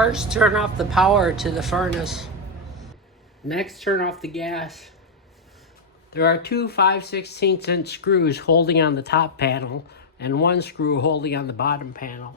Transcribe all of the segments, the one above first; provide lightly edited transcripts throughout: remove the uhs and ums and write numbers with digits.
First, turn off the power to the furnace. Next, turn off the gas. There are two 5/16" screws holding on the top panel and one screw holding on the bottom panel.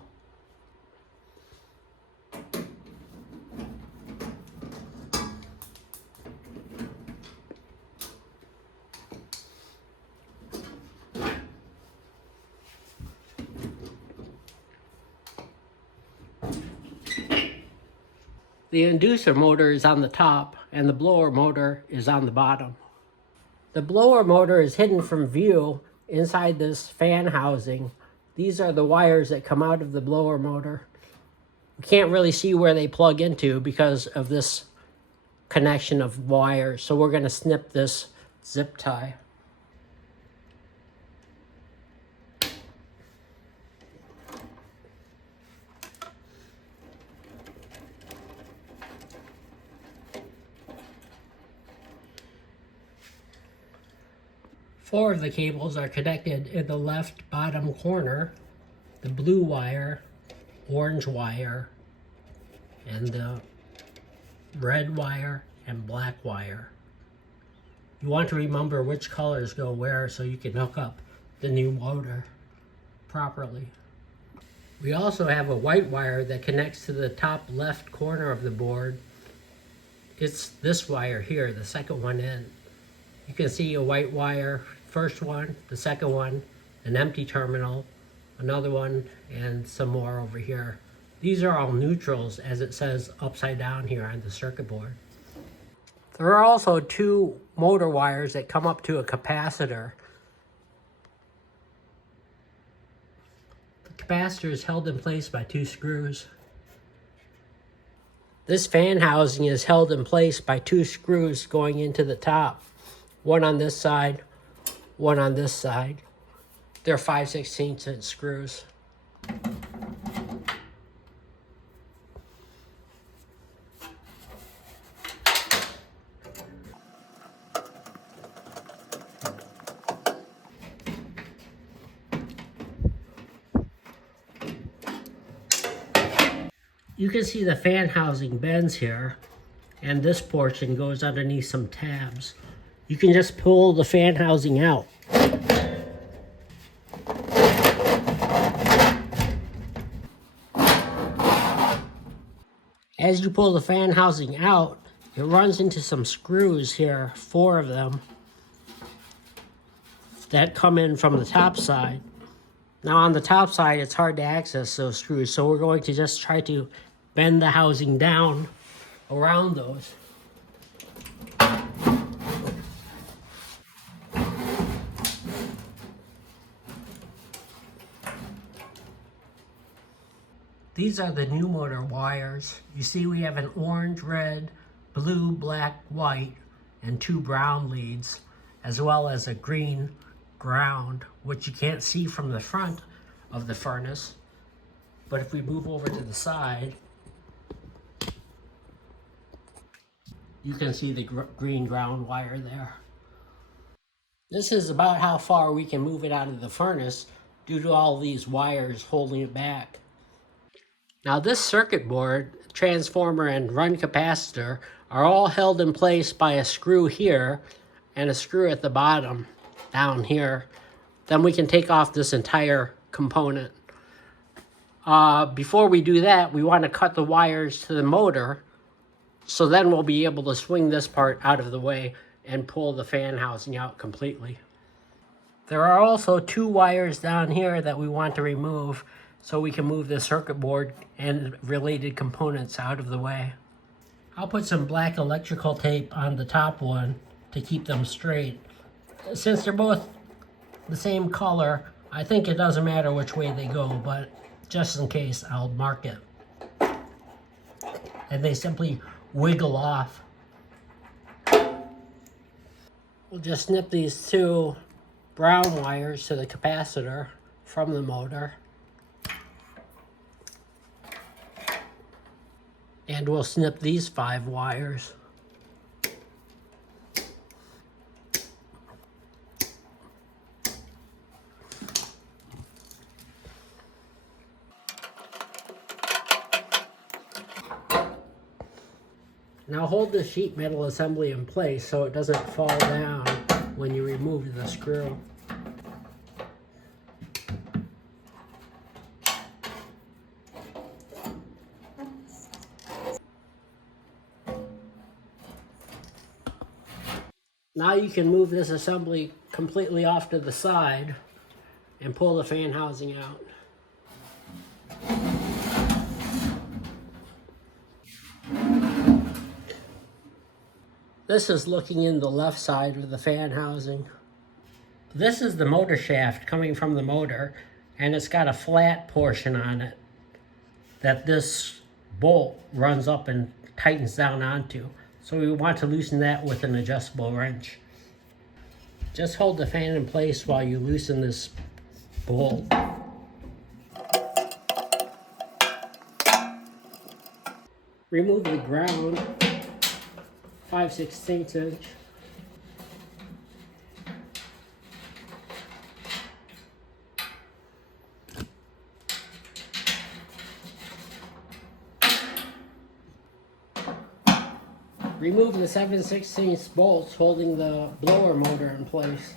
The inducer motor is on the top and the blower motor is on the bottom. The blower motor is hidden from view inside this fan housing. These are the wires that come out of the blower motor. We can't really see where they plug into because of this connection of wires, so we're going to snip this zip tie. Four of the cables are connected in the left bottom corner: the blue wire, orange wire, and the red wire and black wire. You want to remember which colors go where so you can hook up the new motor properly. We also have a white wire that connects to the top left corner of the board. It's this wire here, the second one in. You can see a white wire, first one, the second one, an empty terminal, another one, and some more over here. These are all neutrals, as it says upside down here on the circuit board. There are also two motor wires that come up to a capacitor. The capacitor is held in place by two screws. This fan housing is held in place by two screws going into the top. One on this side, one on this side. They're 5/16" screws. You can see the fan housing bends here, and this portion goes underneath some tabs. You can just pull the fan housing out. As you pull the fan housing out, it runs into some screws here, 4 of them, that come in from the top side. Now on the top side, it's hard to access those screws, so we're going to just try to bend the housing down around those. These are the new motor wires. You see we have an orange, red, blue, black, white, and 2 brown leads, as well as a green ground, which you can't see from the front of the furnace. But if we move over to the side, you can see the green ground wire there. This is about how far we can move it out of the furnace due to all these wires holding it back. Now this circuit board, transformer, and run capacitor are all held in place by a screw here and a screw at the bottom down here. Then we can take off this entire component. Before we do that, we want to cut the wires to the motor, so then we'll be able to swing this part out of the way and pull the fan housing out completely. There are also 2 wires down here that we want to remove, so we can move the circuit board and related components out of the way. I'll put some black electrical tape on the top one to keep them straight. Since they're both the same color, I think it doesn't matter which way they go, but just in case, I'll mark it. And they simply wiggle off. We'll just snip these 2 brown wires to the capacitor from the motor. And we'll snip these 5 wires. Now hold the sheet metal assembly in place so it doesn't fall down when you remove the screw. Now you can move this assembly completely off to the side and pull the fan housing out. This is looking in the left side of the fan housing. This is the motor shaft coming from the motor, and it's got a flat portion on it that this bolt runs up and tightens down onto. So we want to loosen that with an adjustable wrench. Just hold the fan in place while you loosen this bolt. Remove the ground 5/16 inch. Remove the 7/16 bolts holding the blower motor in place.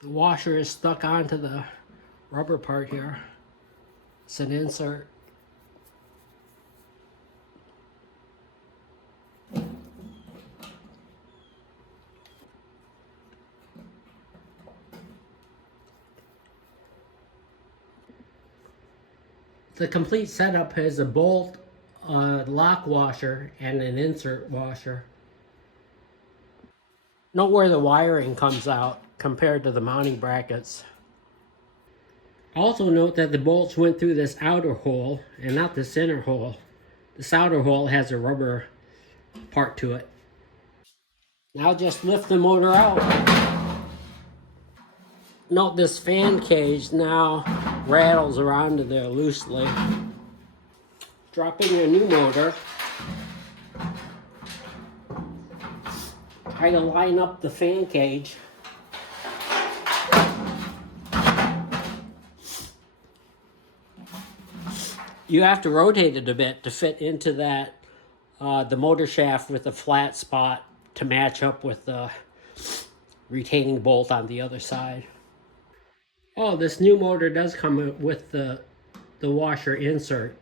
The washer is stuck onto the rubber part here. It's an insert. The complete setup has a bolt, a lock washer, and an insert washer. Note where the wiring comes out compared to the mounting brackets. Also note that the bolts went through this outer hole and not this inner hole. This outer hole has a rubber part to it. Now just lift the motor out. Note this fan cage now rattles around in there loosely. Drop in your new motor. Try to line up the fan cage. You have to rotate it a bit to fit into that the motor shaft with a flat spot to match up with the retaining bolt on the other side. Oh, this new motor does come with the washer insert.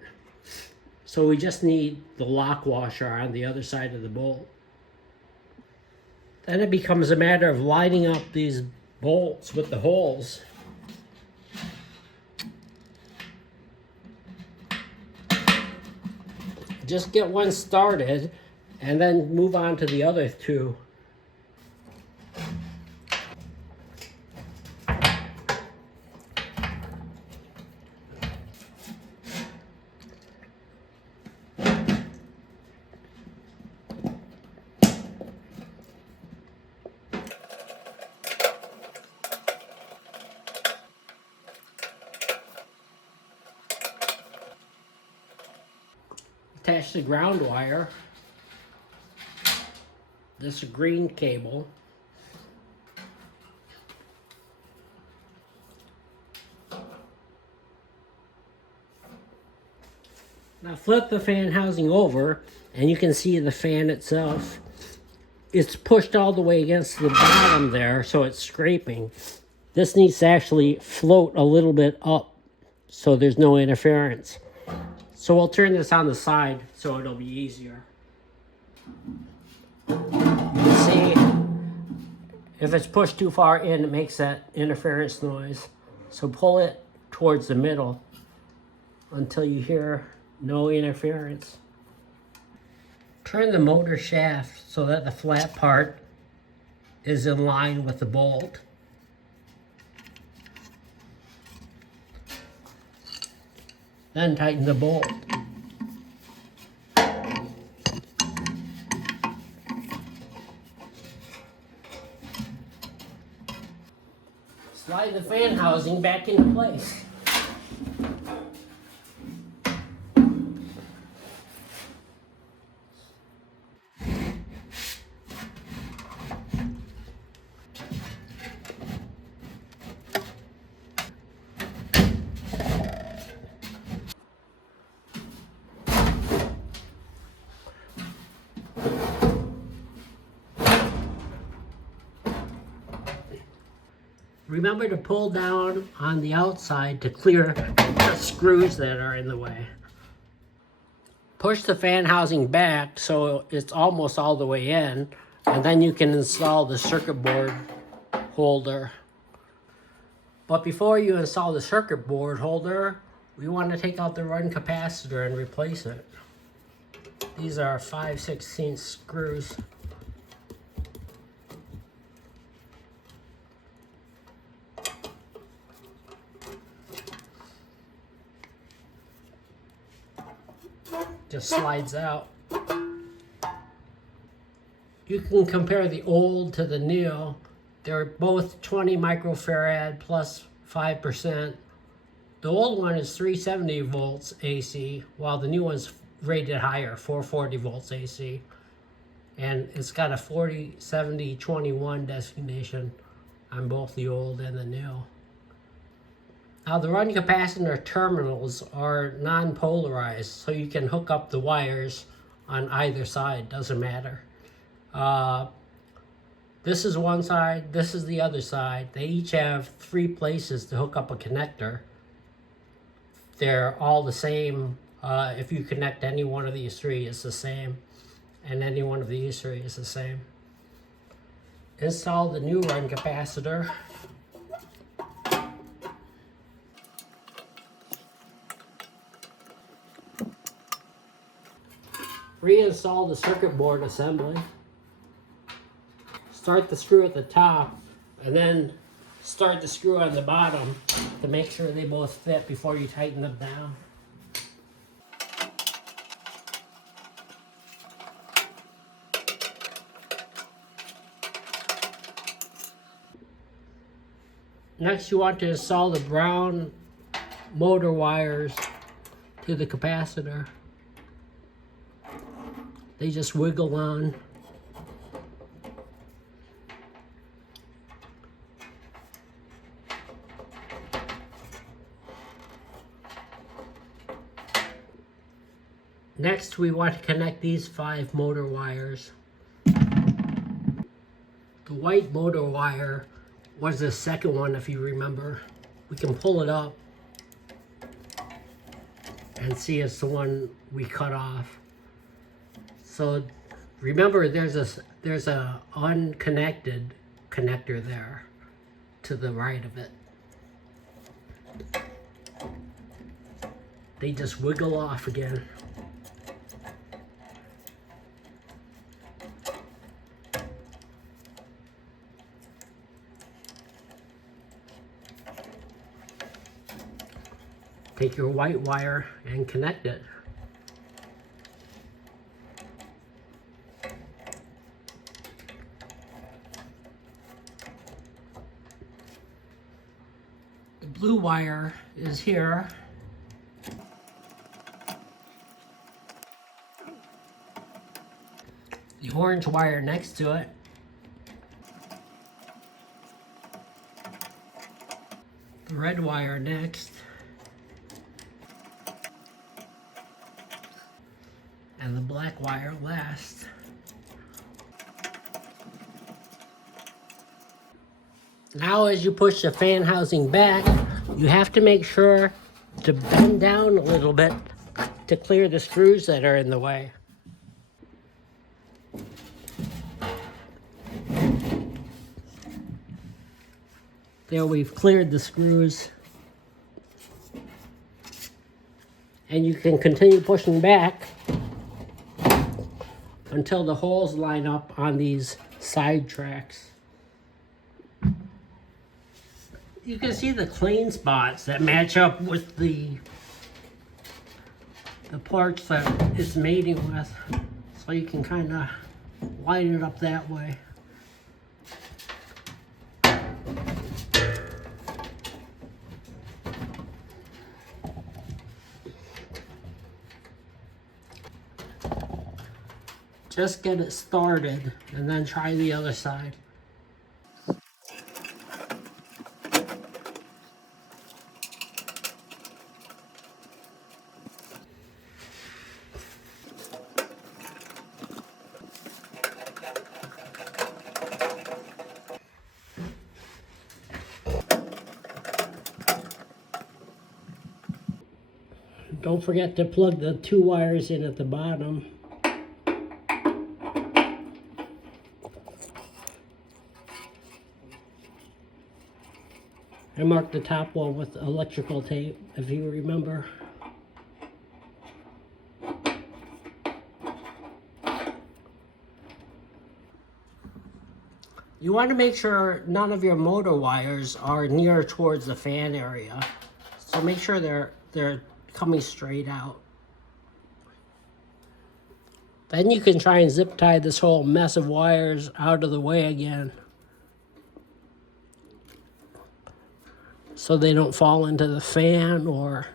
So we just need the lock washer on the other side of the bolt. Then it becomes a matter of lining up these bolts with the holes. Just get one started and then move on to the other two. Attach the ground wire, this green cable, now flip the fan housing over and you can see the fan itself. It's pushed all the way against the bottom there, so it's scraping. This needs to actually float a little bit up so there's no interference. So we'll turn this on the side so it'll be easier. You can see if it's pushed too far in, it makes that interference noise. So pull it towards the middle until you hear no interference. Turn the motor shaft so that the flat part is in line with the bolt. Then tighten the bolt. Slide the fan housing back into place. Remember to pull down on the outside to clear the screws that are in the way. Push the fan housing back so it's almost all the way in, and then you can install the circuit board holder. But before you install the circuit board holder, we want to take out the run capacitor and replace it. These are 5/16 screws. Just slides out. You can compare the old to the new. They're both 20 microfarad plus 5%. The old one is 370 volts AC, while the new one's rated higher, 440 volts AC. And it's got a 40/70/21 designation on both the old and the new. Now the run capacitor terminals are non-polarized, so you can hook up the wires on either side, doesn't matter. This is one side, this is the other side. They each have 3 places to hook up a connector. They're all the same. If you connect any one of these 3, it's the same. And any one of these 3 is the same. Install the new run capacitor. Reinstall the circuit board assembly. Start the screw at the top and then start the screw on the bottom to make sure they both fit before you tighten them down. Next, you want to install the brown motor wires to the capacitor. They just wiggle on. Next, we want to connect these 5 motor wires. The white motor wire was the second one, if you remember. We can pull it up and see it's the one we cut off. So remember, there's a unconnected connector there to the right of it. They just wiggle off again. Take your white wire and connect it. The blue wire is here. The orange wire next to it. The red wire next. And the black wire last. Now as you push the fan housing back, you have to make sure to bend down a little bit to clear the screws that are in the way. There, we've cleared the screws. And you can continue pushing back until the holes line up on these side tracks. You can see the clean spots that match up with the parts that it's mating with. So you can kind of line it up that way. Just get it started and then try the other side. Don't forget to plug the 2 wires in at the bottom. I marked the top one with electrical tape, if you remember. You want to make sure none of your motor wires are near towards the fan area. So make sure they're coming straight out. Then you can try and zip tie this whole mess of wires out of the way again, so they don't fall into the fan or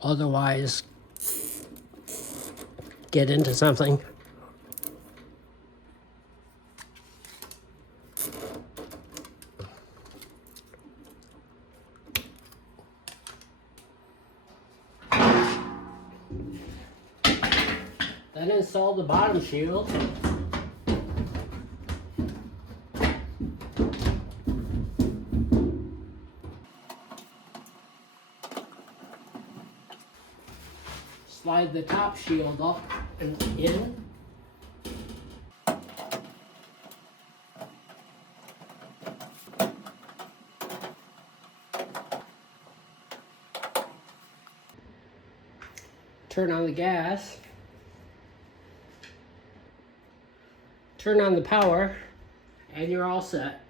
otherwise get into something. Then install the bottom shield. Slide the top shield up and in. Turn on the gas. Turn on the power, and you're all set.